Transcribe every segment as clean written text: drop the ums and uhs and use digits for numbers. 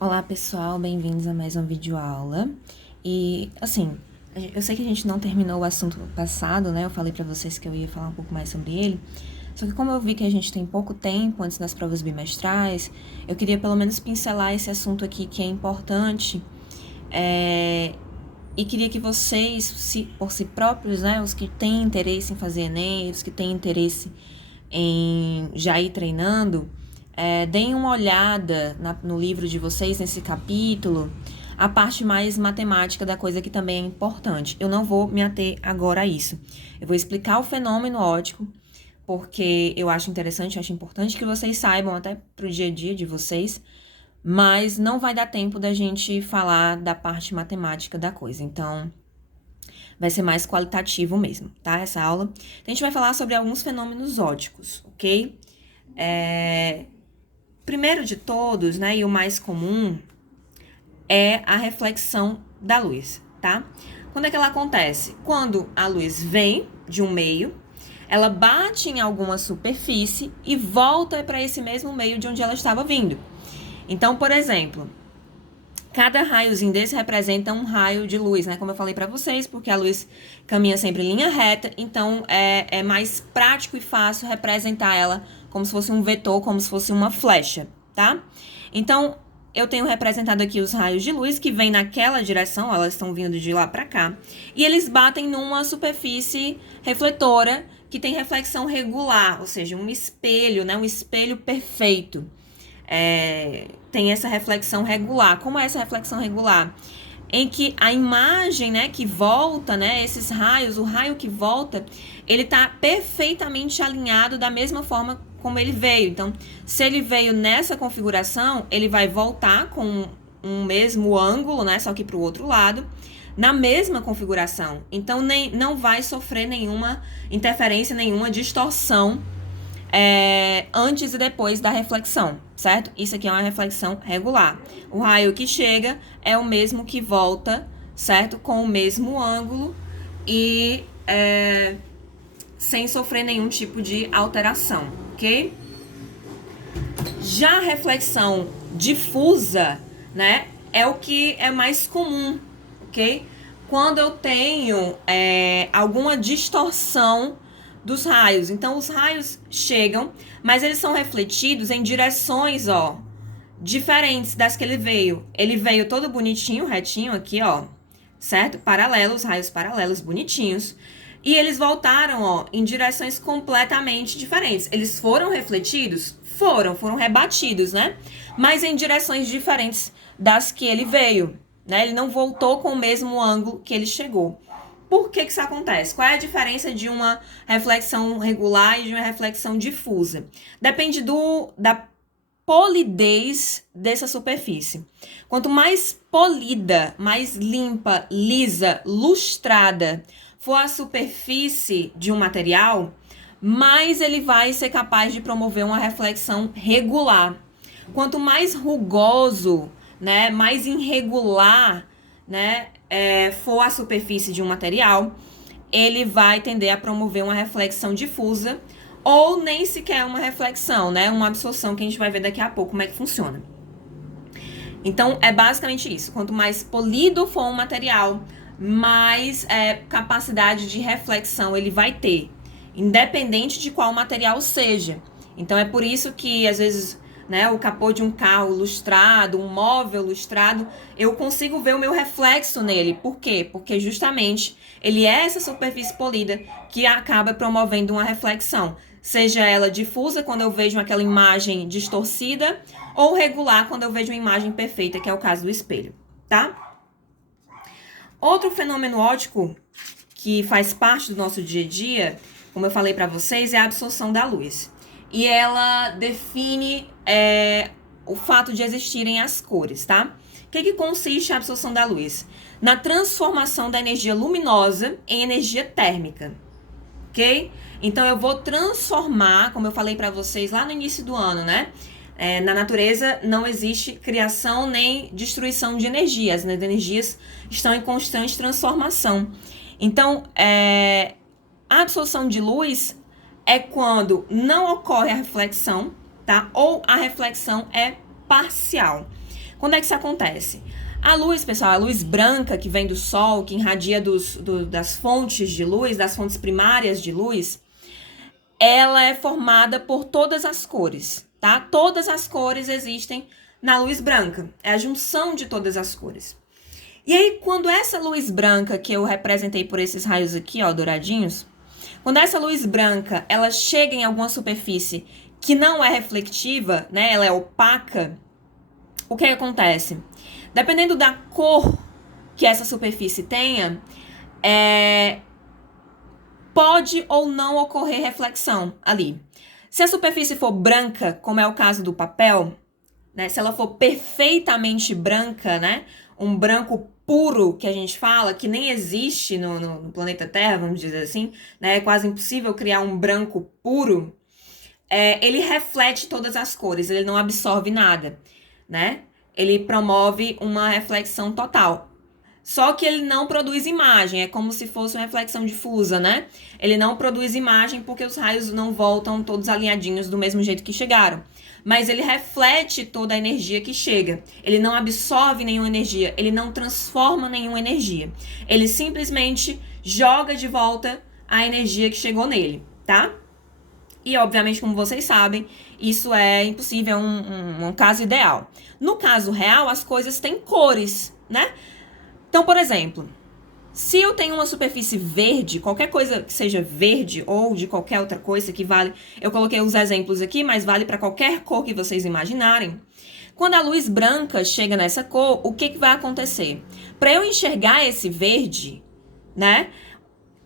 Olá pessoal, bem-vindos a mais uma videoaula. E assim, eu sei que a gente não terminou o assunto passado, né? Eu falei pra vocês que eu ia falar um pouco mais sobre ele. Só que como eu vi que a gente tem pouco tempo antes das provas bimestrais, eu queria pelo menos pincelar esse assunto aqui que é importante. E queria que vocês, por si próprios, né? Os que têm interesse em fazer Enem, os que têm interesse em já ir treinando, deem uma olhada no livro de vocês, nesse capítulo, a parte mais matemática da coisa que também é importante. Eu não vou me ater agora a isso. Eu vou explicar o fenômeno óptico, porque eu acho interessante, eu acho importante que vocês saibam até pro dia a dia de vocês, mas não vai dar tempo da gente falar da parte matemática da coisa. Então, vai ser mais qualitativo mesmo, tá? Essa aula. Então, a gente vai falar sobre alguns fenômenos ópticos, ok? Primeiro de todos, né, e o mais comum, é a reflexão da luz, tá? Quando é que ela acontece? Quando a luz vem de um meio, ela bate em alguma superfície e volta para esse mesmo meio de onde ela estava vindo. Então, por exemplo, cada raiozinho desse representa um raio de luz, né? Como eu falei para vocês, porque a luz caminha sempre em linha reta, então é mais prático e fácil representar ela como se fosse um vetor, como se fosse uma flecha, tá? Então, eu tenho representado aqui os raios de luz que vêm naquela direção, elas estão vindo de lá para cá, e eles batem numa superfície refletora que tem reflexão regular, ou seja, um espelho, né? Um espelho perfeito. Tem essa reflexão regular. Como é essa reflexão regular? Em que a imagem, né, que volta, né, esses raios, o raio que volta, ele está perfeitamente alinhado da mesma forma como ele veio. Então, se ele veio nessa configuração, ele vai voltar com um mesmo ângulo, né, só que para o outro lado, na mesma configuração. Então, não vai sofrer nenhuma interferência, nenhuma distorção antes e depois da reflexão, certo? Isso aqui é uma reflexão regular. O raio que chega é o mesmo que volta, certo? Com o mesmo ângulo e sem sofrer nenhum tipo de alteração, ok? Já a reflexão difusa, né, é o que é mais comum, ok? Quando eu tenho alguma distorção dos raios. Então, os raios chegam, mas eles são refletidos em direções, ó, diferentes das que ele veio. Ele veio todo bonitinho, retinho aqui, ó, certo? Paralelos, raios paralelos, bonitinhos. E eles voltaram, ó, em direções completamente diferentes. Eles foram refletidos? Foram rebatidos, né? Mas em direções diferentes das que ele veio, né? Ele não voltou com o mesmo ângulo que ele chegou. Por que isso acontece? Qual é a diferença de uma reflexão regular e de uma reflexão difusa? Depende da polidez dessa superfície. Quanto mais polida, mais limpa, lisa, lustrada for a superfície de um material, mais ele vai ser capaz de promover uma reflexão regular. Quanto mais rugoso, né, mais irregular, né, for a superfície de um material, ele vai tender a promover uma reflexão difusa ou nem sequer uma reflexão, né, uma absorção que a gente vai ver daqui a pouco como é que funciona. Então, é basicamente isso. Quanto mais polido for um material, mais capacidade de reflexão ele vai ter, independente de qual material seja. Então, é por isso que, às vezes, né, o capô de um carro lustrado, um móvel lustrado, eu consigo ver o meu reflexo nele. Por quê? Porque justamente ele é essa superfície polida que acaba promovendo uma reflexão. Seja ela difusa, quando eu vejo aquela imagem distorcida, ou regular, quando eu vejo uma imagem perfeita, que é o caso do espelho, tá? Outro fenômeno óptico que faz parte do nosso dia a dia, como eu falei para vocês, é a absorção da luz. E ela define o fato de existirem as cores, tá? O que consiste a absorção da luz? Na transformação da energia luminosa em energia térmica, ok? Então, eu vou transformar, como eu falei para vocês lá no início do ano, né? Na natureza não existe criação nem destruição de energias, né? As energias estão em constante transformação. Então, a absorção de luz é quando não ocorre a reflexão, tá? Ou a reflexão é parcial. Quando é que isso acontece? A luz, pessoal, a luz branca que vem do Sol, que irradia das fontes de luz, das fontes primárias de luz, ela é formada por todas as cores, tá? Todas as cores existem na luz branca. É a junção de todas as cores. E aí, quando essa luz branca, que eu representei por esses raios aqui, ó, douradinhos, quando essa luz branca, ela chega em alguma superfície que não é refletiva, né? Ela é opaca, o que acontece? Dependendo da cor que essa superfície tenha, pode ou não ocorrer reflexão ali. Se a superfície for branca, como é o caso do papel, né? Se ela for perfeitamente branca, né? Um branco puro, que a gente fala, que nem existe no planeta Terra, vamos dizer assim, né? É quase impossível criar um branco puro. Ele reflete todas as cores, ele não absorve nada, né? Ele promove uma reflexão total. Só que ele não produz imagem, é como se fosse uma reflexão difusa, né? Ele não produz imagem porque os raios não voltam todos alinhadinhos do mesmo jeito que chegaram. Mas ele reflete toda a energia que chega. Ele não absorve nenhuma energia, ele não transforma nenhuma energia. Ele simplesmente joga de volta a energia que chegou nele, tá? E, obviamente, como vocês sabem, isso é impossível, é um caso ideal. No caso real, as coisas têm cores, né? Então, por exemplo, se eu tenho uma superfície verde, qualquer coisa que seja verde ou de qualquer outra coisa que vale... Eu coloquei os exemplos aqui, mas vale para qualquer cor que vocês imaginarem. Quando a luz branca chega nessa cor, o que vai acontecer? Para eu enxergar esse verde, né?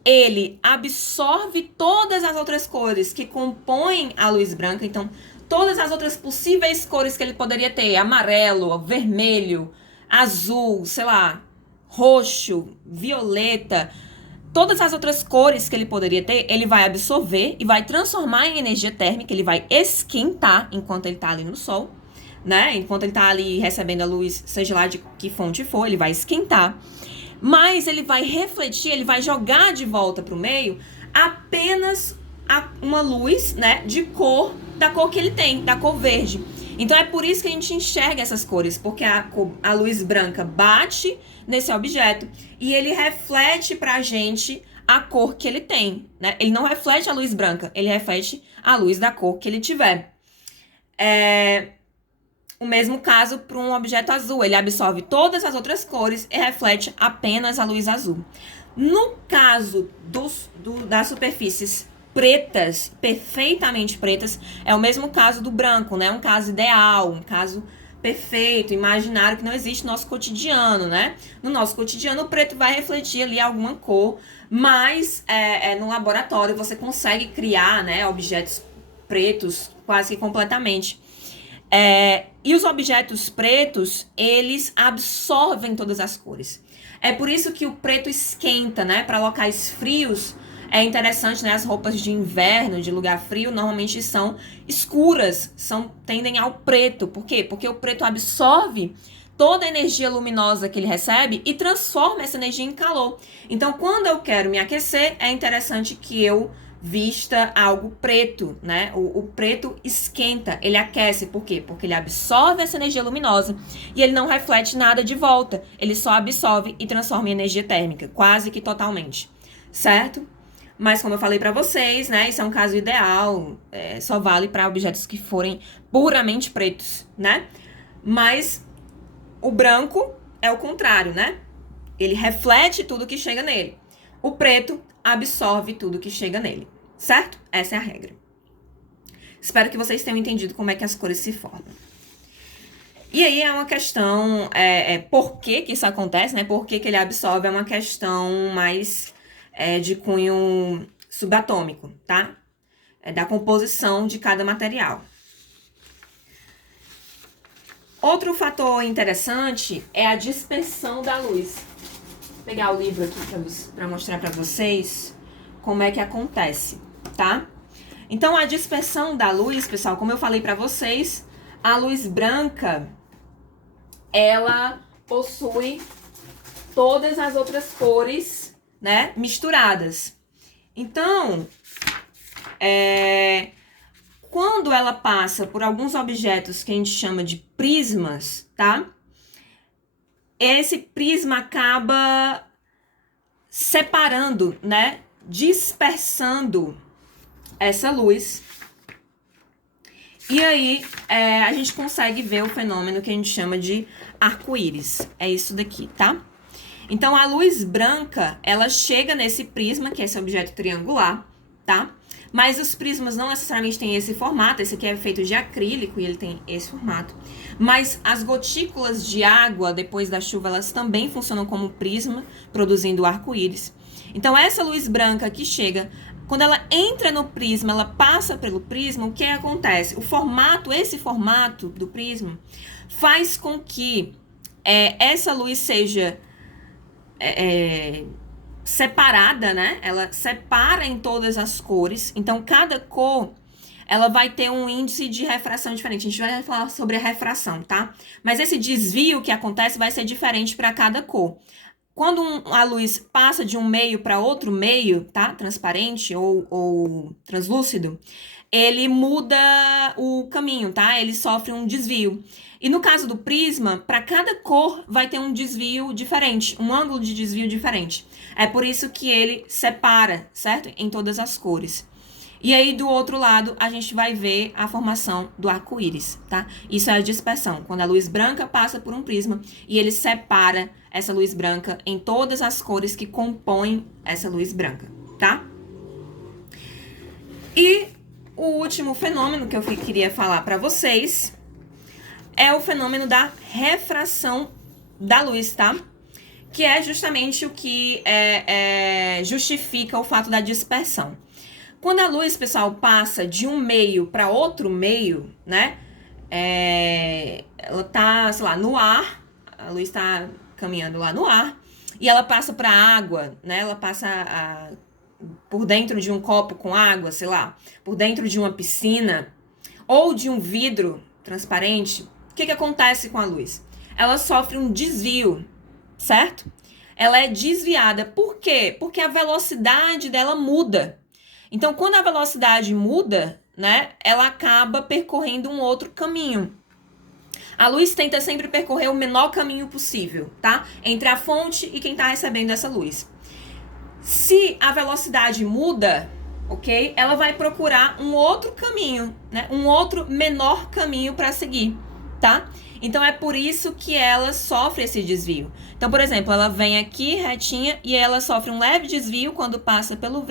Ele absorve todas as outras cores que compõem a luz branca. Então, todas as outras possíveis cores que ele poderia ter, amarelo, vermelho, azul, sei lá, roxo, violeta, todas as outras cores que ele poderia ter, ele vai absorver e vai transformar em energia térmica, ele vai esquentar enquanto ele está ali no sol, né? Enquanto ele está ali recebendo a luz, seja lá de que fonte for, ele vai esquentar. Mas ele vai refletir, ele vai jogar de volta para o meio apenas uma luz, né, da cor que ele tem, da cor verde. Então é por isso que a gente enxerga essas cores, porque a luz branca bate nesse objeto e ele reflete pra gente a cor que ele tem, né? Ele não reflete a luz branca, ele reflete a luz da cor que ele tiver. O mesmo caso para um objeto azul, ele absorve todas as outras cores e reflete apenas a luz azul. No caso das superfícies pretas, perfeitamente pretas, é o mesmo caso do branco, né? Um caso ideal, um caso perfeito, imaginário, que não existe no nosso cotidiano, né? No nosso cotidiano, o preto vai refletir ali alguma cor, mas no laboratório você consegue criar, né, objetos pretos quase que completamente. E os objetos pretos, eles absorvem todas as cores. É por isso que o preto esquenta, né? Para locais frios, é interessante, né? As roupas de inverno, de lugar frio, normalmente são escuras, tendem ao preto. Por quê? Porque o preto absorve toda a energia luminosa que ele recebe e transforma essa energia em calor. Então, quando eu quero me aquecer, é interessante que eu vista algo preto, né? O preto esquenta, ele aquece. Por quê? Porque ele absorve essa energia luminosa e ele não reflete nada de volta. Ele só absorve e transforma em energia térmica, quase que totalmente, certo? Mas como eu falei pra vocês, né? Isso é um caso ideal, só vale para objetos que forem puramente pretos, né? Mas o branco é o contrário, né? Ele reflete tudo que chega nele. O preto absorve tudo que chega nele, certo? Essa é a regra. Espero que vocês tenham entendido como é que as cores se formam. E aí é uma questão, por que isso acontece, né? Por que ele absorve é uma questão mais de cunho subatômico, tá? Da composição de cada material. Outro fator interessante é a dispersão da luz. Vou pegar o livro aqui para mostrar para vocês como é que acontece, tá? Então, a dispersão da luz, pessoal, como eu falei para vocês, a luz branca, ela possui todas as outras cores, né, misturadas. Então, quando ela passa por alguns objetos que a gente chama de prismas, tá? esse prisma acaba separando, né? Dispersando essa luz. E aí, a gente consegue ver o fenômeno que a gente chama de arco-íris. É isso daqui, tá? Então, a luz branca, ela chega nesse prisma, que é esse objeto triangular, tá? Mas os prismas não necessariamente têm esse formato. Esse aqui é feito de acrílico e ele tem esse formato. Mas as gotículas de água, depois da chuva, elas também funcionam como prisma, produzindo arco-íris. Então, essa luz branca que chega, quando ela entra no prisma, ela passa pelo prisma, o que acontece? Esse formato do prisma faz com que essa luz seja separada, né? Ela separa em todas as cores. Então, cada cor, ela vai ter um índice de refração diferente. A gente vai falar sobre a refração, tá? Mas esse desvio que acontece vai ser diferente para cada cor. Quando a luz passa de um meio para outro meio, tá? Transparente ou translúcido, ele muda o caminho, tá? Ele sofre um desvio. E no caso do prisma, para cada cor vai ter um desvio diferente, um ângulo de desvio diferente. É por isso que ele separa, certo? Em todas as cores. E aí, do outro lado, a gente vai ver a formação do arco-íris, tá? Isso é a dispersão, quando a luz branca passa por um prisma e ele separa essa luz branca em todas as cores que compõem essa luz branca, tá? E o último fenômeno que eu queria falar para vocês é o fenômeno da refração da luz, tá? Que é justamente o que justifica o fato da dispersão. Quando a luz, pessoal, passa de um meio para outro meio, né? Ela tá, sei lá, no ar, a luz está caminhando lá no ar, e ela passa para a água, né? Ela passa por dentro de um copo com água, sei lá, por dentro de uma piscina, ou de um vidro transparente. O que acontece com a luz? Ela sofre um desvio, certo? Ela é desviada. Por quê? Porque a velocidade dela muda. Então, quando a velocidade muda, né, ela acaba percorrendo um outro caminho. A luz tenta sempre percorrer o menor caminho possível, tá? Entre a fonte e quem está recebendo essa luz. Se a velocidade muda, ok? Ela vai procurar um outro caminho, né? Um outro menor caminho para seguir, tá? Então, é por isso que ela sofre esse desvio. Então, por exemplo, ela vem aqui retinha e ela sofre um leve desvio quando passa pelo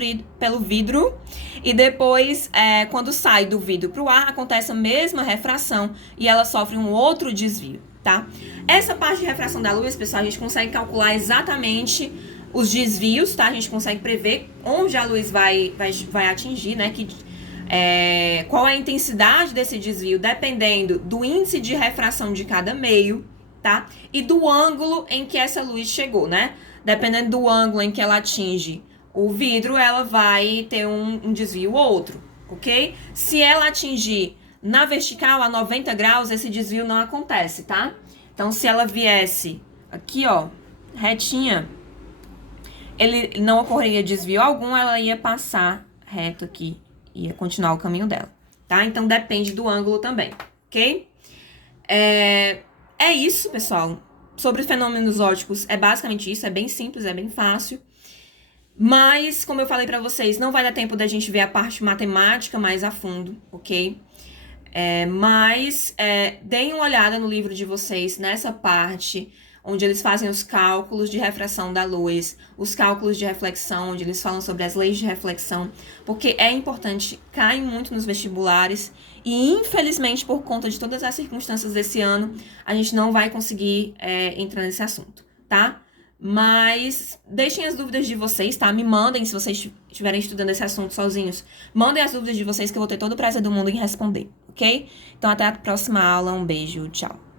vidro. E depois, quando sai do vidro para o ar, acontece a mesma refração e ela sofre um outro desvio, tá? Essa parte de refração da luz, pessoal, a gente consegue calcular exatamente os desvios, tá? A gente consegue prever onde a luz vai atingir, né? Qual é a intensidade desse desvio, dependendo do índice de refração de cada meio, tá? E do ângulo em que essa luz chegou, né? Dependendo do ângulo em que ela atinge o vidro, ela vai ter um desvio ou outro, ok? Se ela atingir na vertical a 90 graus, esse desvio não acontece, tá? Então, se ela viesse aqui, ó, retinha, ele não ocorreria desvio algum, ela ia passar reto aqui, ia continuar o caminho dela, tá? Então, depende do ângulo também, ok? É isso, pessoal. Sobre fenômenos ópticos, é basicamente isso, é bem simples, é bem fácil. Mas, como eu falei pra vocês, não vai dar tempo da gente ver a parte matemática mais a fundo, ok? Mas deem uma olhada no livro de vocês, nessa parte onde eles fazem os cálculos de refração da luz, os cálculos de reflexão, onde eles falam sobre as leis de reflexão, porque é importante, cai muito nos vestibulares e, infelizmente, por conta de todas as circunstâncias desse ano, a gente não vai conseguir entrar nesse assunto, tá? Mas deixem as dúvidas de vocês, tá? Me mandem, se vocês estiverem estudando esse assunto sozinhos, mandem as dúvidas de vocês que eu vou ter todo o prazer do mundo em responder, ok? Então, até a próxima aula. Um beijo, tchau.